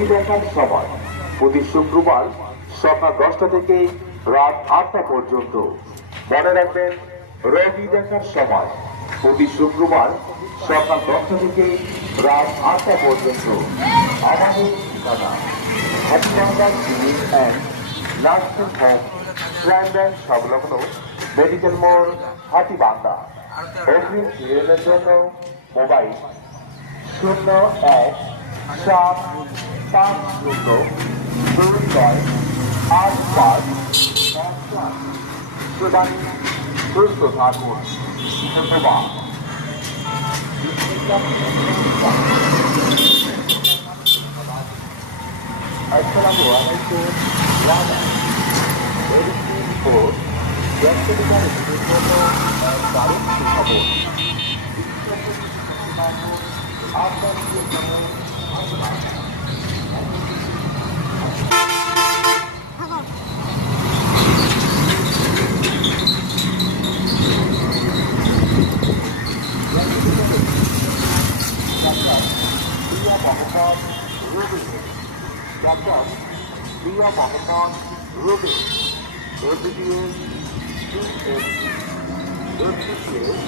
রোগী দেখার সময় প্রতি শুক্রবার সকাল 10টা থেকে রাত 8টা পর্যন্ত। মনে রাখবেন, রোগী দেখার সময় প্রতি শুক্রবার সকাল 10টা থেকে রাত 8টা পর্যন্ত। আমাদের ঠিকানা হাসপাতাল clinic and nursing home primary সংলগ্ন মেডিকেল মোড়, হাতীবান্ধা। অগ্রিম সিরিয়ালের জন্য মোবাইল 01-750-29-85-1। সেবানি সুস্থ থাকুন। ধন্যবাদ। আসসালামু আলাইকুম। ব্যক্তিগত জন্য দারুণ সুখবর। আপনার Dr. Priya Mohammed Rubin, MBBS, BS, FCCS,